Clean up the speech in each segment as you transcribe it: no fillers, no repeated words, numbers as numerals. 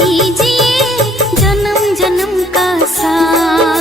जन्म जन्म का साथ।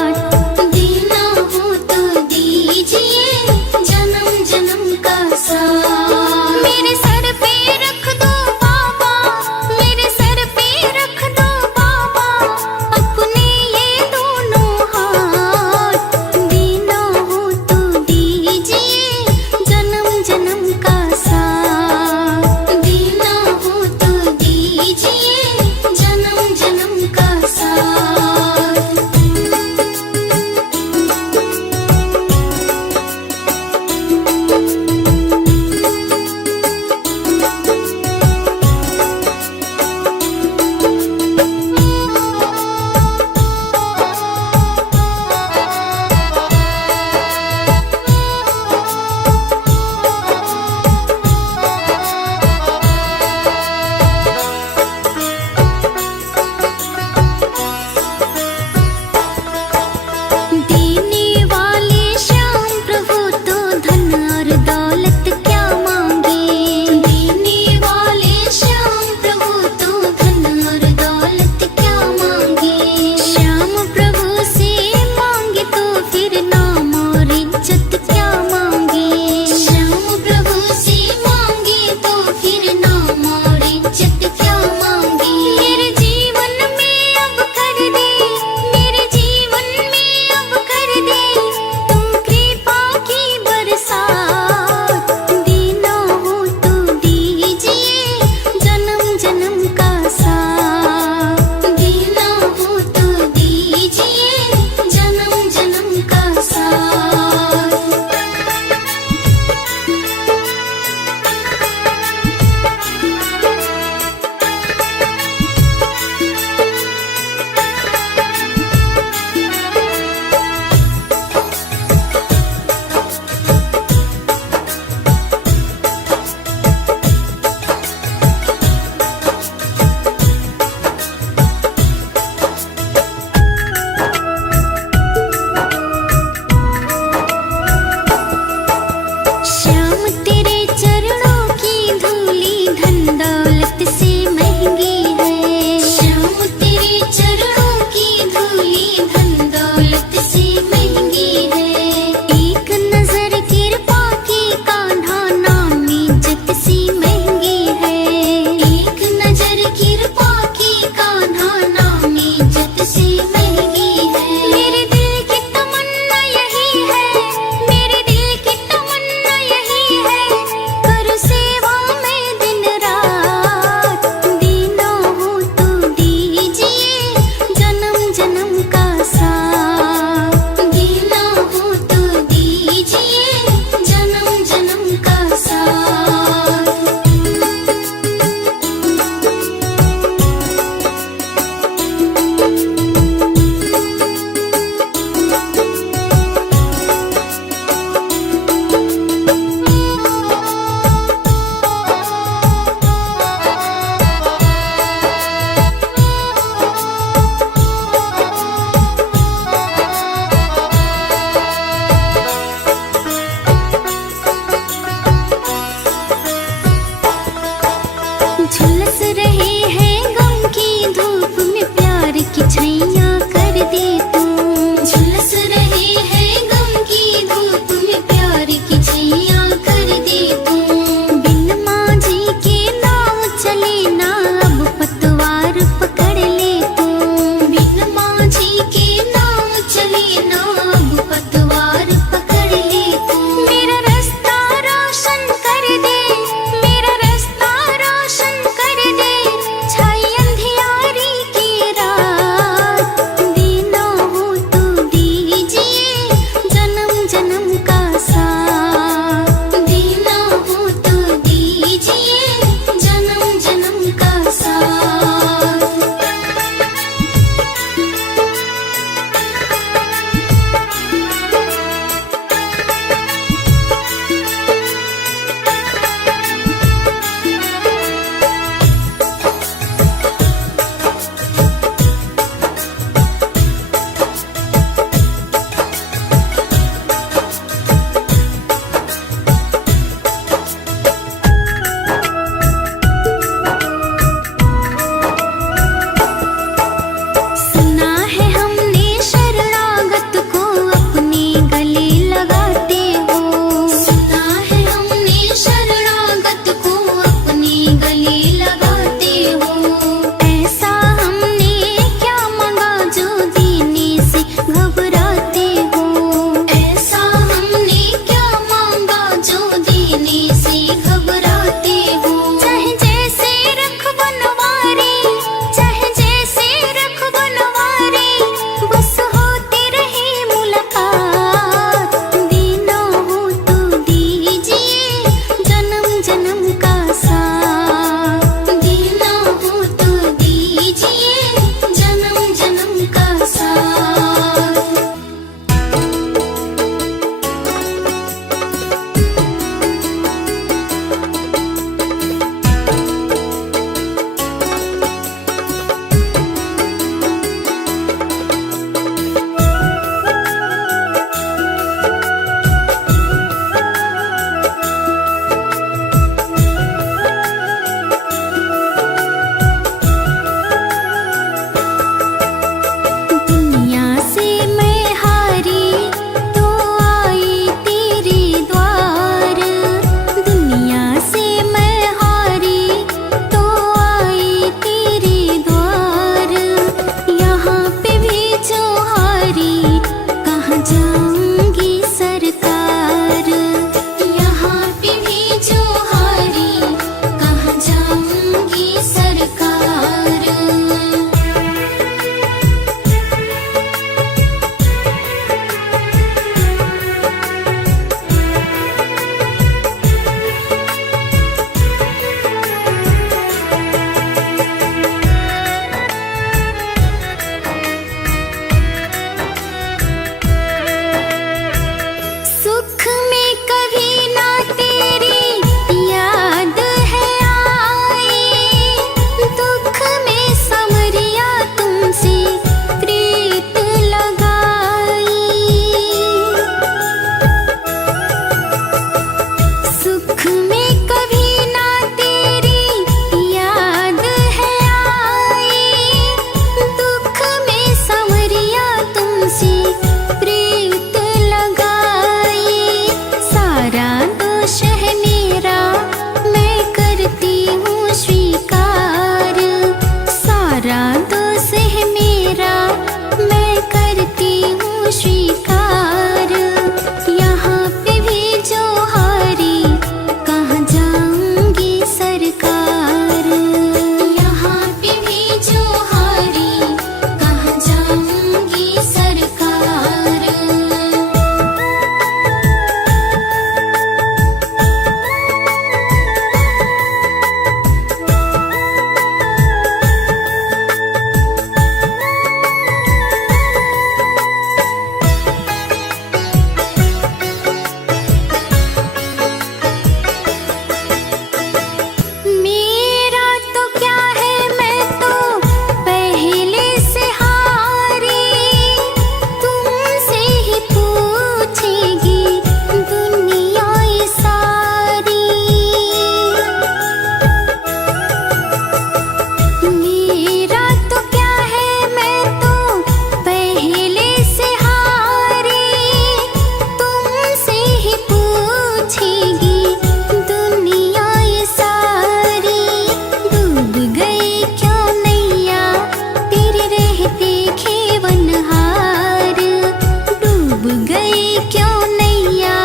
क्यों नैया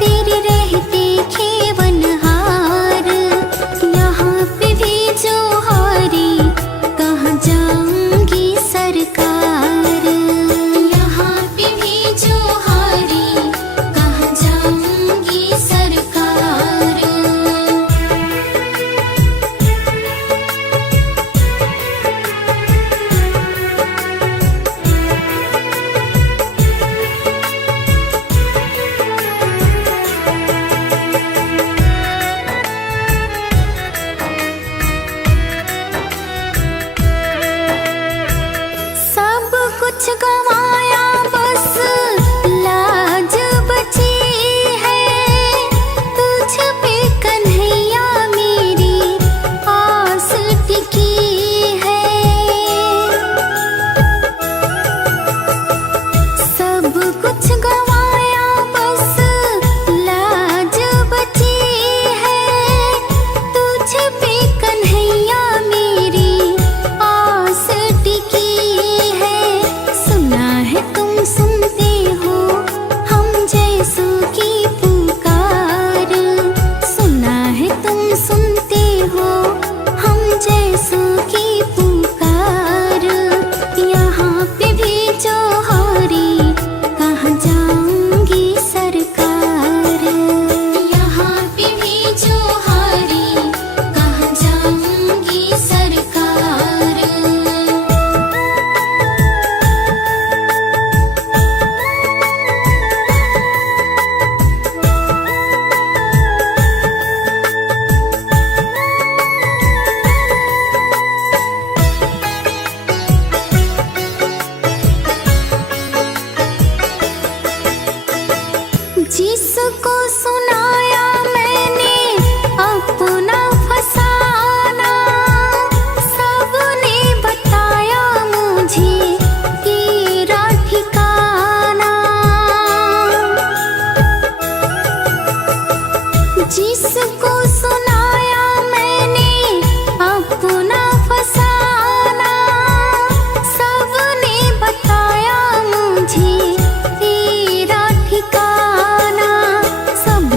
तेरे रहते खेवनहार। यहाँ पे भी जो हारी कहाँ जाऊंगी सरकार। यहाँ पे भी जो हारी कहाँ जाऊंगी सरकार। सब कुछ गवाया बस लाज बची है। तुझ पे कन्हैया मेरी आस टिकी है। सब कुछ गवाया बस लाज बची है। तुझ पे कन्हैया मेरी आस टिकी है। सुना है तुम सुनते हो हम जैसों की पुकार। सुना है तुम सुनते हो हम जैसों की पुकार। यहाँ पे भी जो हारी कहाँ जाऊंगी सरकार। यहाँ पे भी जो हारी कहाँ जाऊंगी सरकार। जिसको सुनाया मैंने अपना फसाना। सबने बताया मुझे तेरा ठिकाना। जिसको सुनाया मैंने अपना फसाना। सबने बताया मुझे तेरा ठिकाना। सब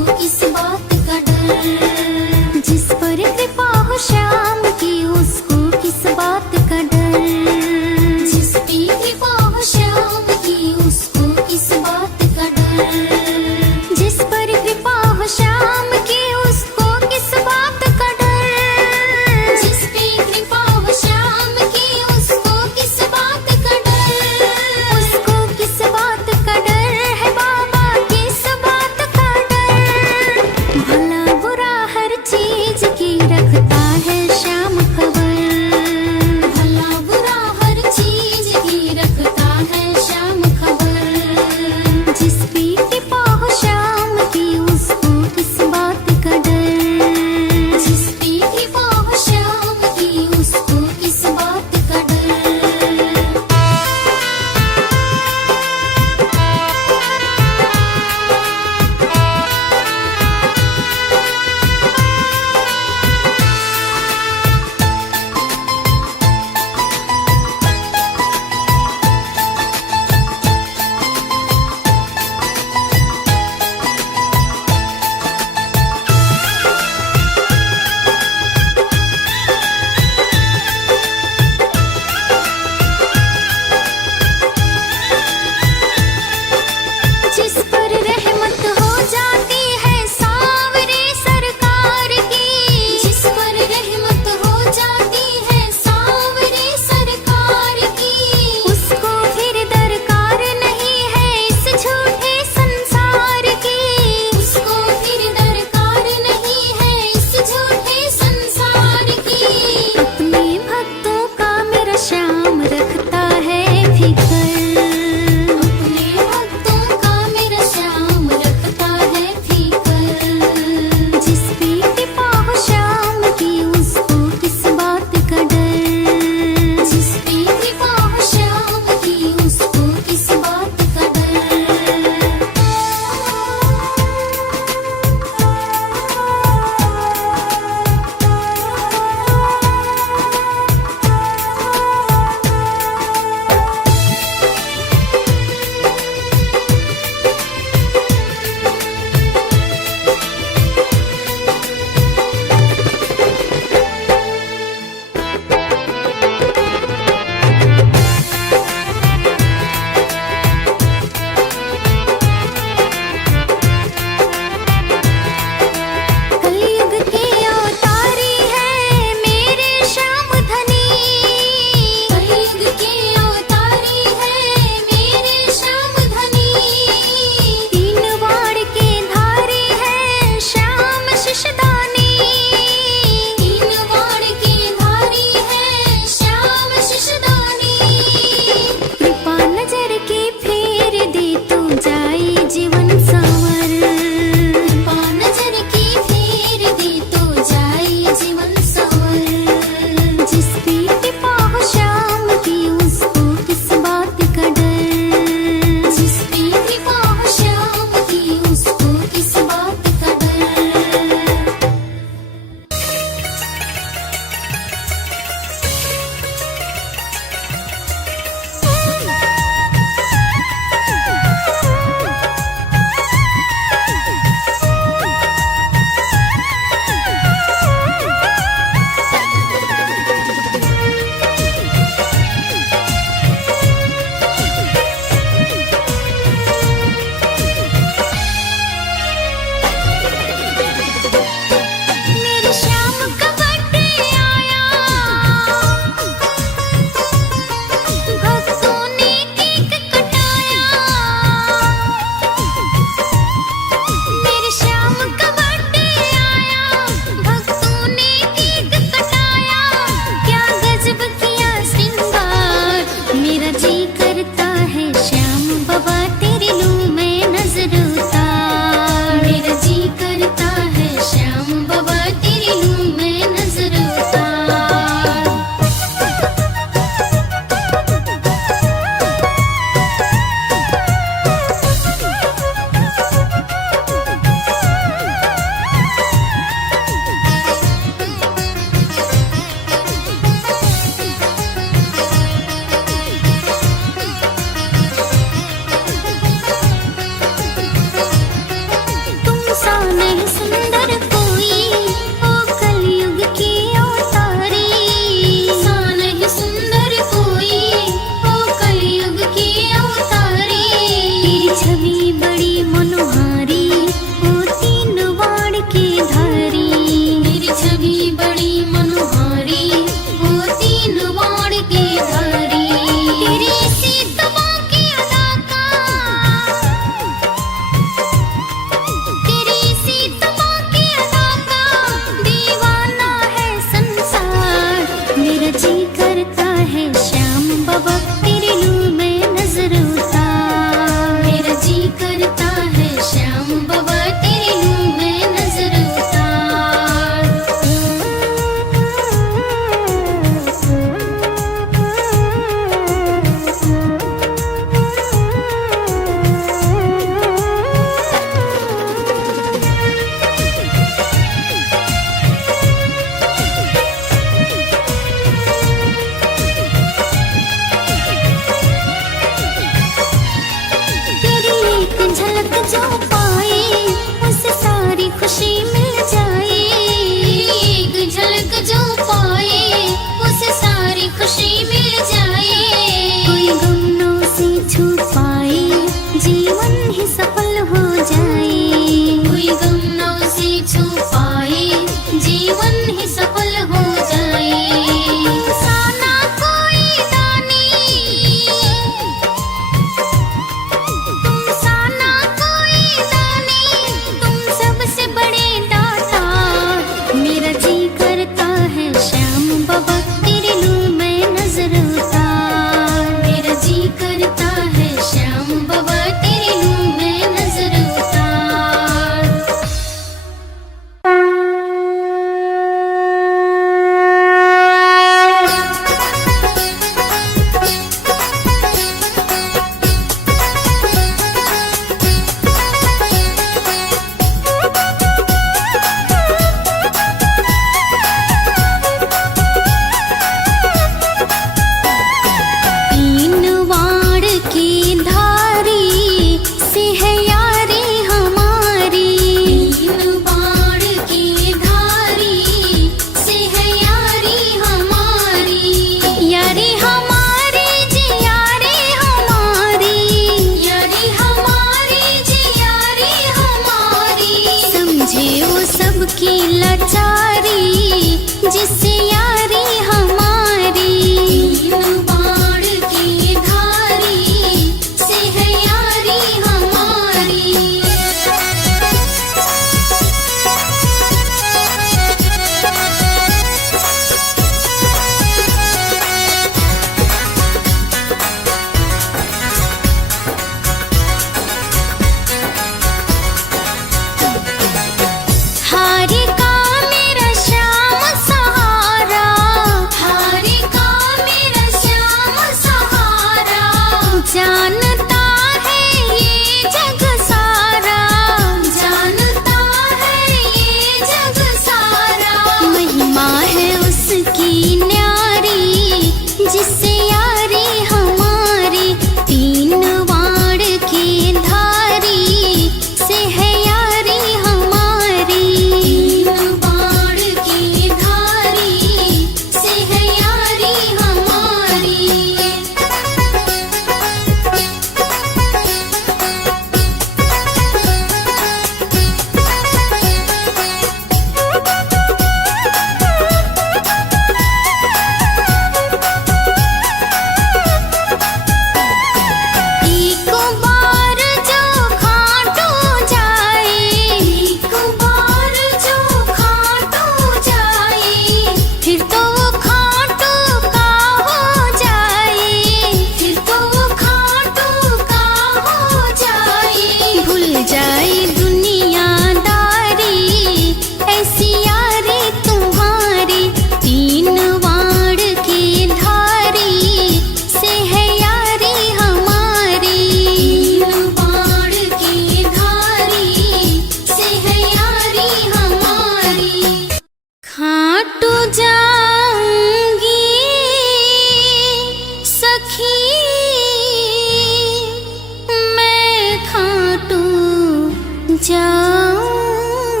जाऊंगी।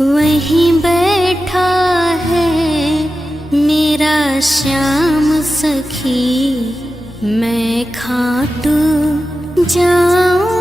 वहीं बैठा है मेरा श्याम सखी, मैं खाटू जाऊंगी।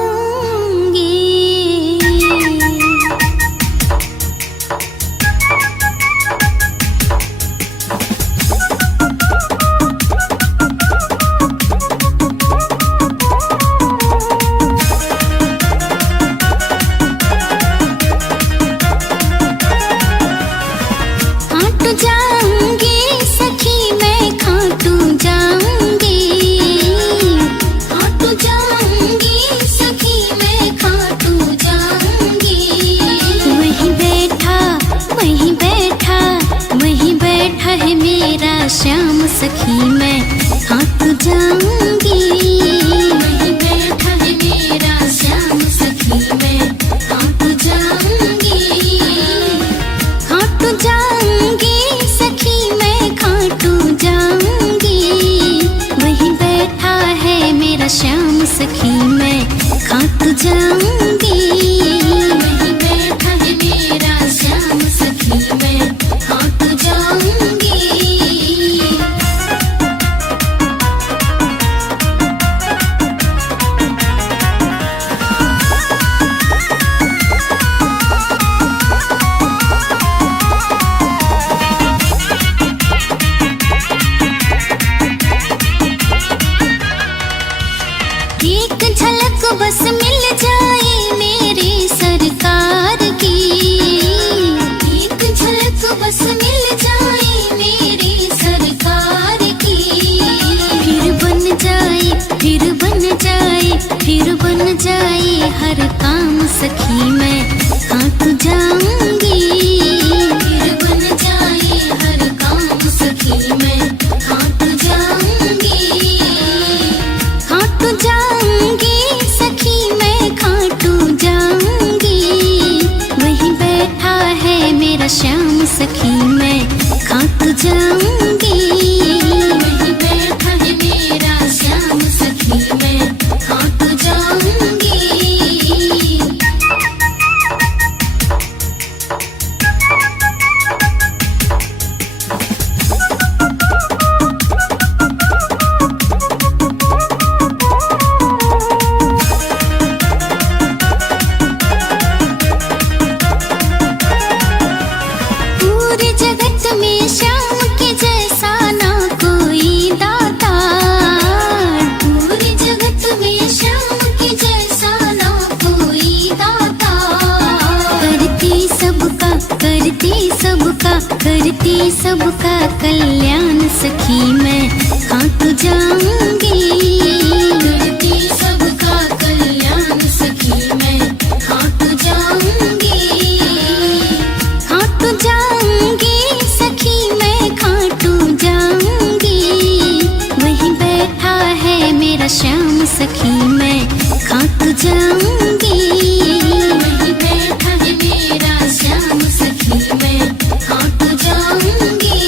जाऊंगी सखी मैं खाटू जाऊंगी, खाटू जाऊंगी सखी मैं खाटू जाऊंगी। वहीं बैठा है मेरा श्याम सखी, मैं खाटू जाऊंगी। वहीं बैठा है मेरा श्याम सखी, मैं खाटू जाऊंगी। खाटू जाऊंगी सखी मैं खाटू जाऊंगी। वहीं बैठा है मेरा श्याम सखी, मैं खाटू जाऊंगी। वहीं बैठा है मेरा श्याम सखी, मैं खाटू जाऊंगी। एक झलक बस मिल जाए मेरी सरकार की, एक झलक बस मिल जाए मेरी सरकार की। फिर बन जाए हर काम सखी, मैं खाटू जाऊंगी। फिर बन जाए हर काम सखी, मैं खाटू जाऊंगी। खाटू जाऊंगी सखी मैं खाटू जाऊंगी। वहीं बैठा है मेरा श्याम सखी, मैं खाटू जाऊंगी। वहीं बैठा है मेरा श्याम सखी, मैं खाटू जाऊंगी। पूरे जगत में श्याम के जैसा ना कोई दाता, पूरे जगत में श्याम के जैसा ना कोई दाता। करती सबका कल्याण सखी, मैं खाटू जाऊंगी। करती सबका कल्याण सखी, मैं खाटू जाऊंगी। खाटू जाऊंगी सखी मैं खाटू जाऊंगी। वहीं बैठा है मेरा श्याम सखी, मैं खाटू जाऊंगी। वहीं बैठा है मेरा श्याम सखी, मैं खाटू जाऊंगी।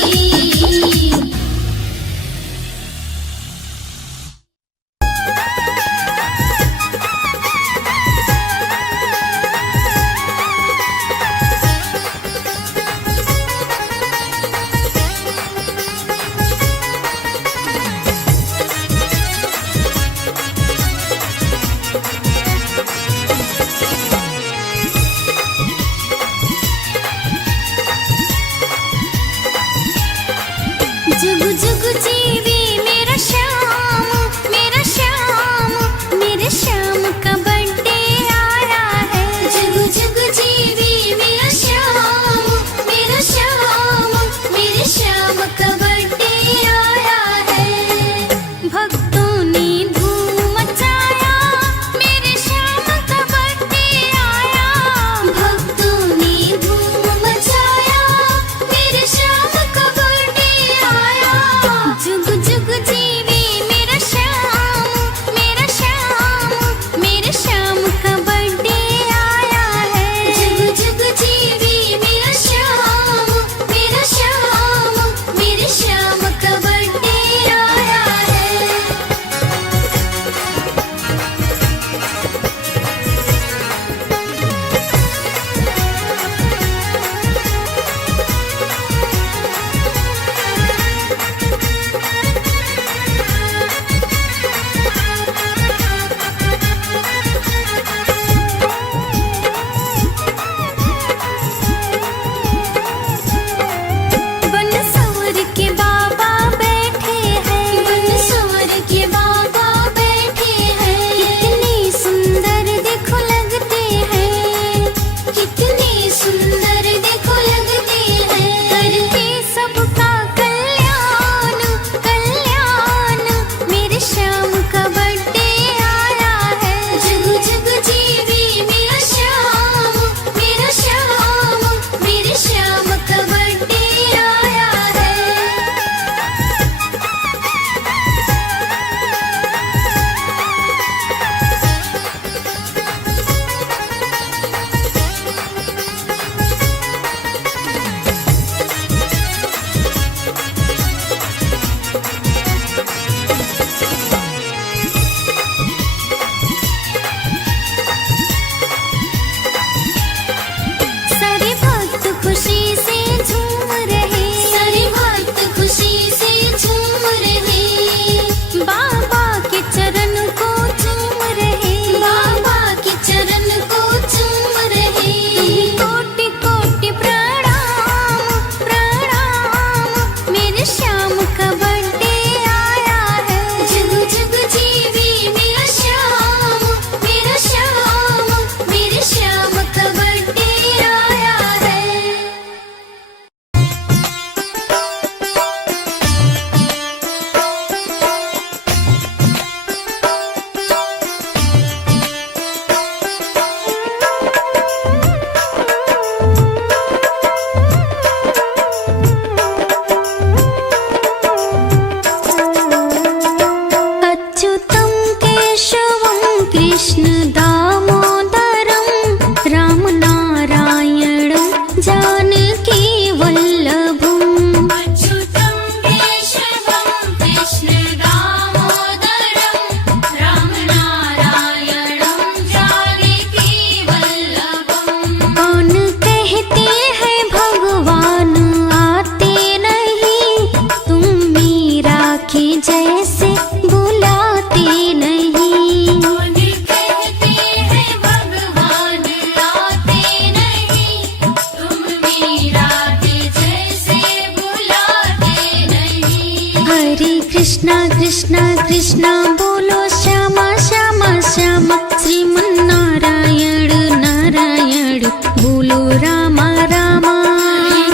कृष्णा कृष्णा कृष्णा बोलो श्यामा श्यामा श्यामा, श्रीमन्नारायण नारायण बोलो रामा रामा।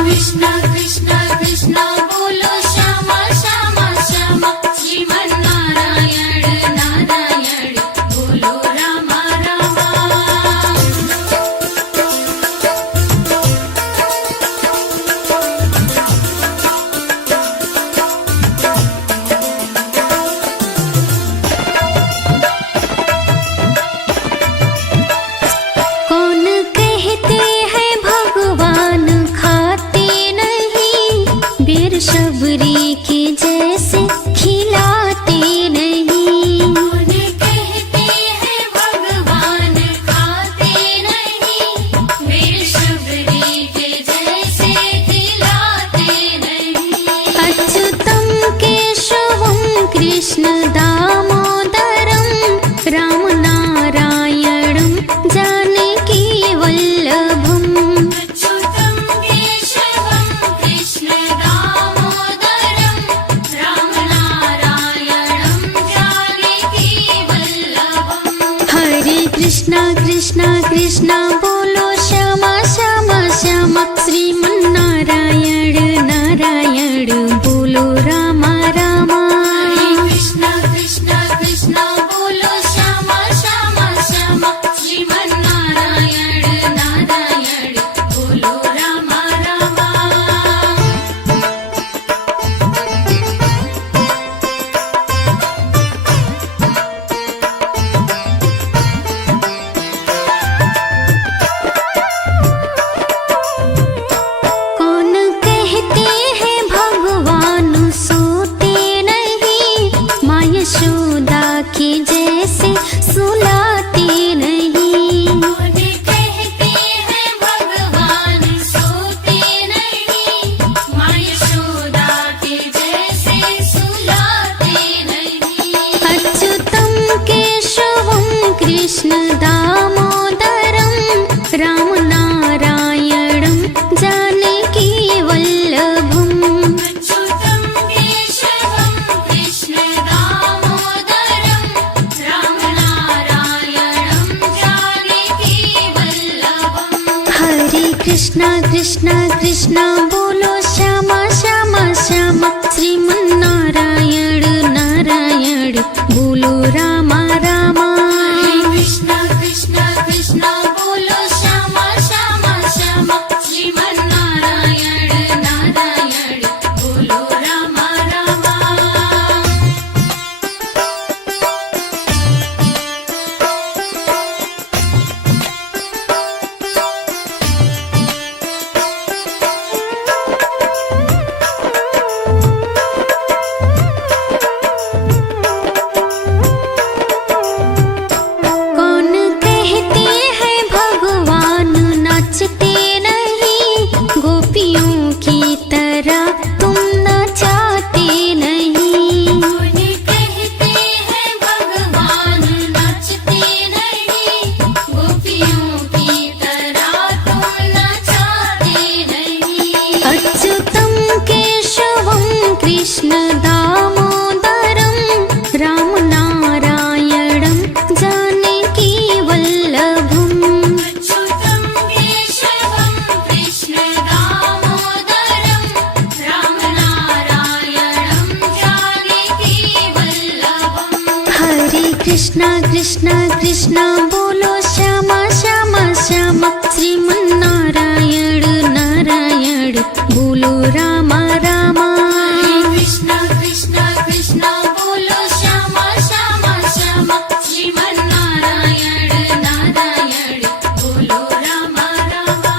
कृष्णा कृष्णा कृष्णा बोलो श्यामा श्यामा श्यामा, श्रीमन्नारायण नारायण बोलो रामा रामा। कौन कहते हैं भगवान खाते नहीं, बेर शबरी के जैसे खिलाते नहीं। कौन कहते हैं भगवान खाते नहीं, बेर शबरी के जैसे खिलाते नहीं। अच्युतम केशवम कृष्ण दामोदरम, राम नारायणम जानकी वल्लभम। अच्युतम केशवम कृष्ण दामोदरम, राम नारायणम जानकी वल्लभम। हरे कृष्णा कृष्णा कृष्णा बोलो श्यामा श्यामा श्यामा, श्रीमन्नारायण नारायण बोलो रामा रामा। कृष्णा कृष्णा कृष्णा बोलो श्यामा श्यामा श्यामा, श्रीमन्नारायण नारायण बोलो रामा रामा। कौन कहते हैं भगवान सोते नहीं, माँ यशोदा के जैसे सुलाते नहीं। कौन कहते हैं भगवान सोते नहीं, माँ यशोदा के जैसे सुलाते नहीं। अच्युतम केशवम कृष्ण दामोदरम, राम नारायणम जानकी वल्लभम। अच्युतम केशवम कृष्ण दामोदरम, राम नारायणम जानकी वल्लभम। हरे कृष्णा कृष्णा कृष्णा बोलो श्यामा श्यामा श्यामा, श्रीमन्नारायण नारायण बोलो रामा रामा। कृष्णा कृष्णा कृष्णा बोलो श्यामा श्यामा श्यामा, श्रीमन्नारायण नारायण बोलो रामा रामा। कौन कहते हैं भगवान नाचते नहीं, गोपियों की तरह तुम नचाते नहीं। कौन कहते हैं भगवान नाचते नहीं, गोपियों की तरह तुम नचाते नहीं। अच्युतम केशवम कृष्ण दामोदरम, राम नारायणम जानकी वल्लभम। अच्युतम केशवम कृष्ण दामोदरम, राम नारायणम जानकी वल्लभम। हरे कृष्णा कृष्णा कृष्णा बोलो श्यामा श्यामा श्यामा, श्रीमन्नारायण नारायण बोलो रामा रामा। कृष्णा कृष्णा कृष्णा बोलो श्यामा श्यामा श्यामा, श्रीमन्नारायण नारायण बोलो रामा रामा।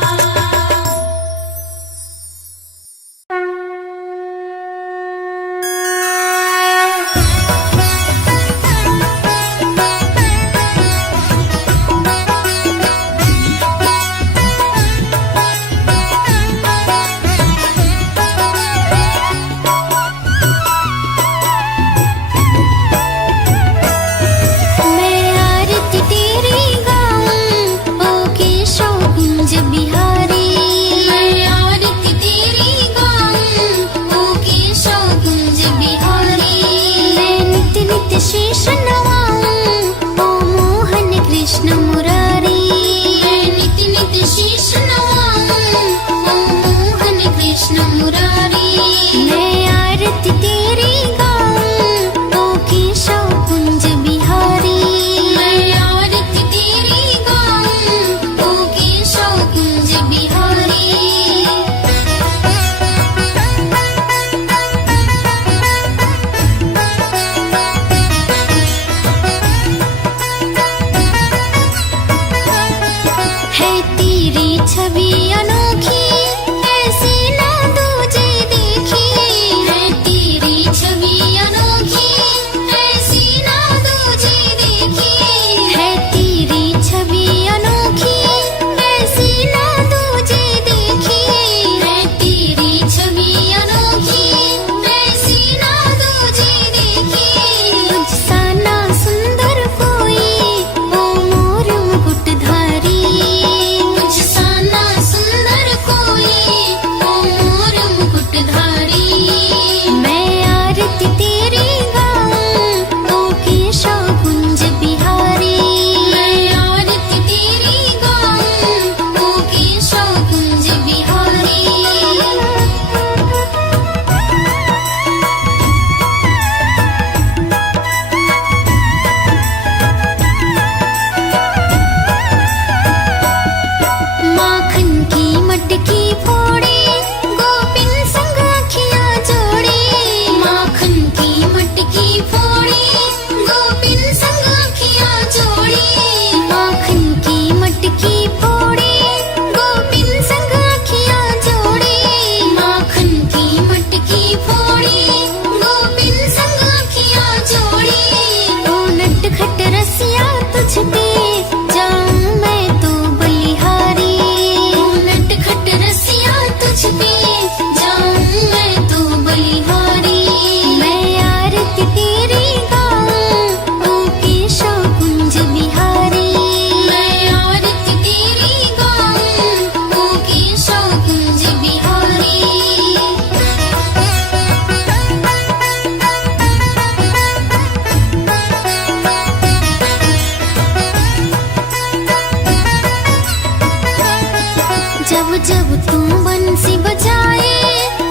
तू बंसी बजाए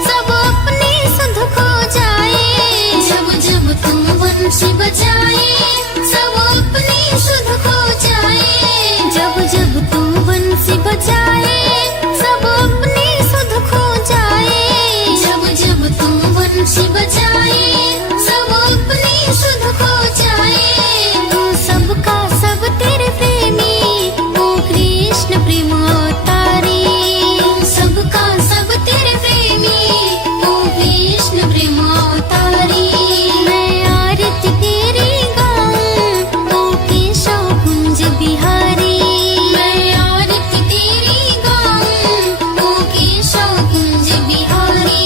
सब अपने सुध खो जाए। जब जब तू बंसी बजाए सब अपने सुध खो जाए। जब जब तू बंसी बजाए सब अपने सुध खो जाए। जब जब तू बंसी बजाए सब अपने सुध खो जाए। तू सबका सब तेरे प्रेमी ओ कृष्ण प्रेम अवतारी। तू सबका सब तेरे प्रेमी ओ कृष्ण प्रेम अवतारी। मैं आरती तेरी गाऊं ओ केशव कुंज बिहारी। मैं आरती तेरी गाऊं ओ केशव कुंज बिहारी।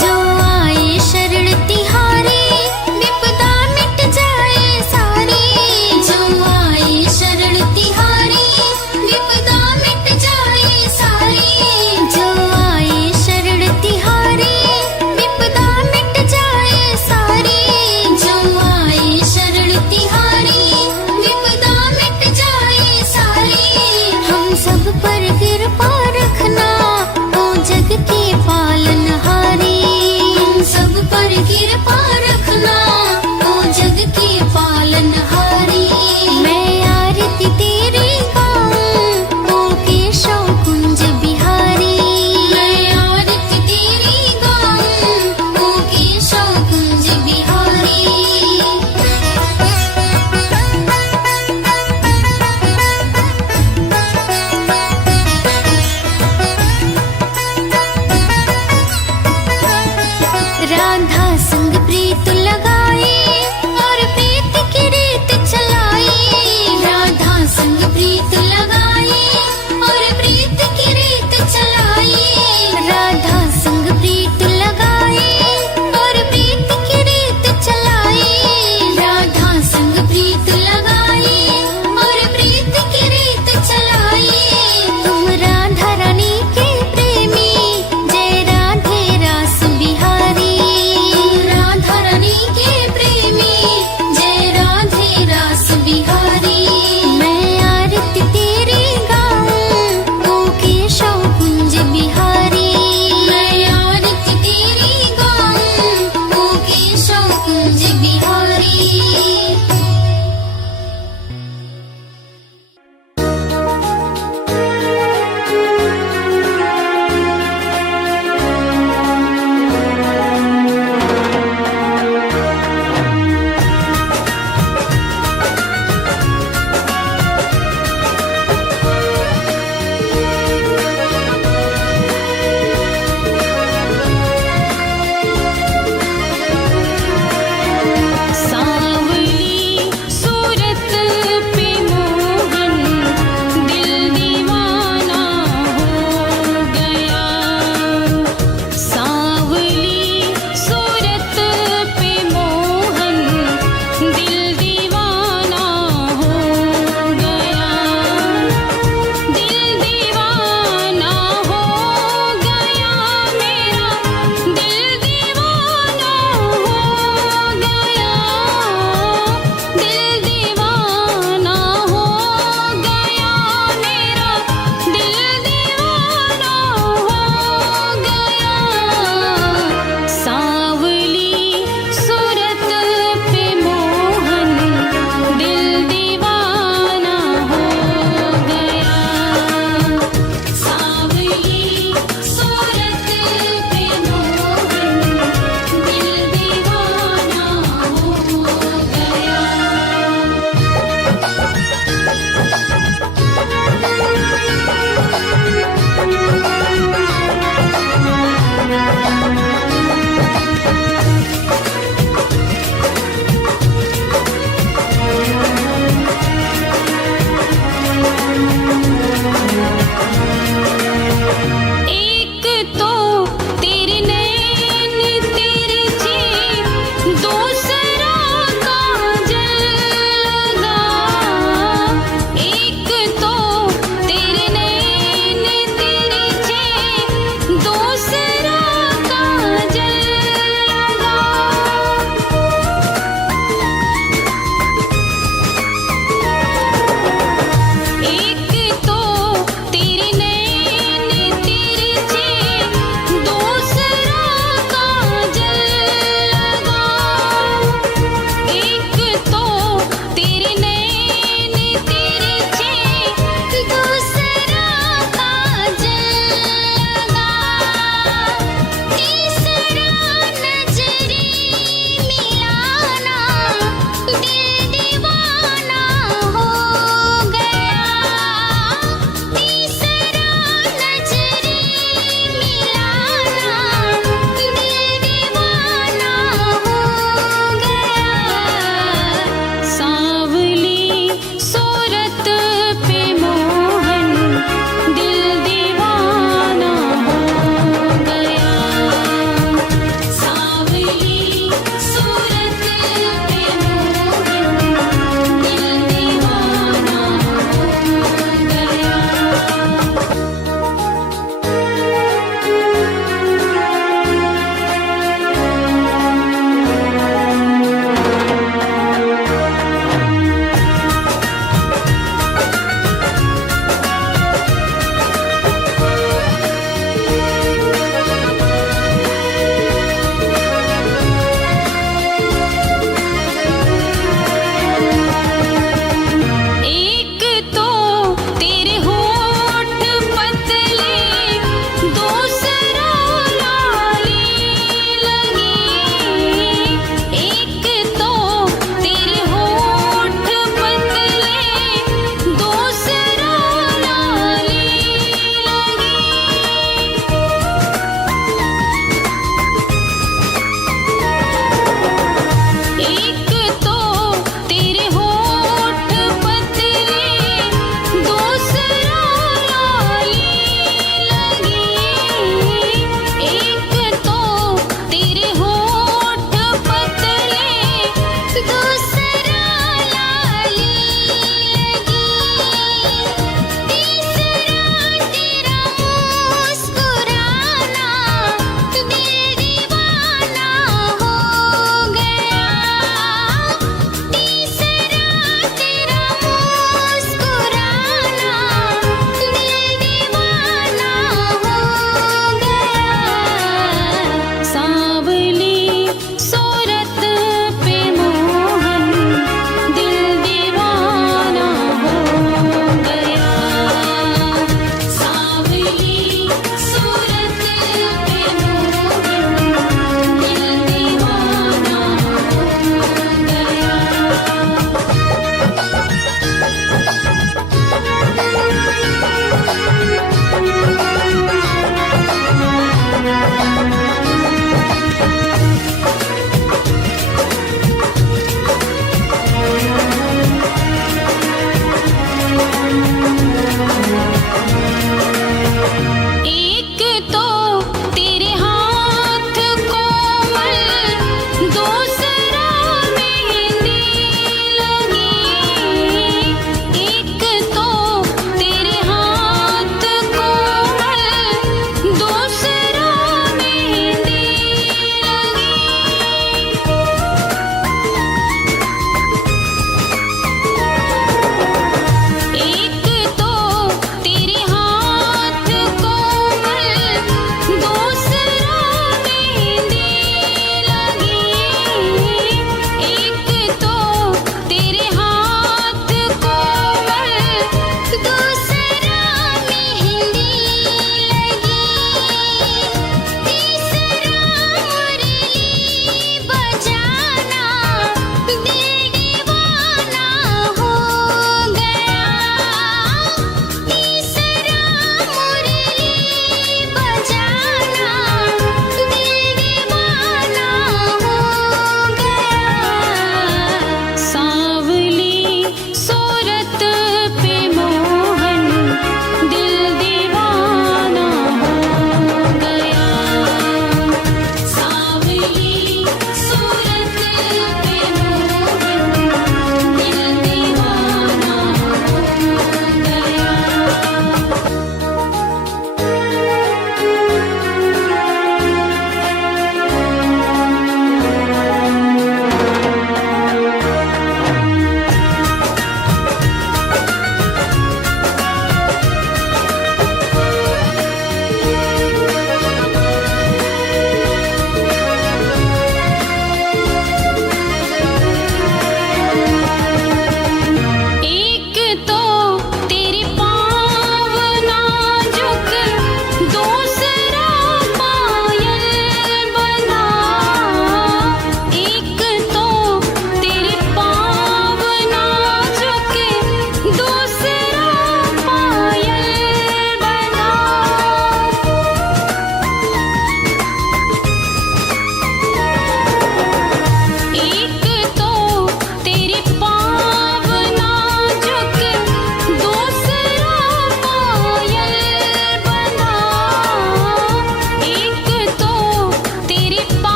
जो आए शरण तिहारी विपदा मिट जाए सारी। जो आए शरण तिहारी विपदा मिट जाए सारी। जो आए शरण तिहारी विपदा मिट जाए सारी। जो आए शरण तिहारी विपदा मिट जाए सारी। हम सब पर कृपा रखना ओ जग के पालनहारी। हम सब पर कृपा रखना ओ जग के पालनहारी। मैं आरती तेरी गाऊं ओ केशव कुंज बिहारी। मैं आरती तेरी गाऊं ओ केशव कुंज बिहारी। राधा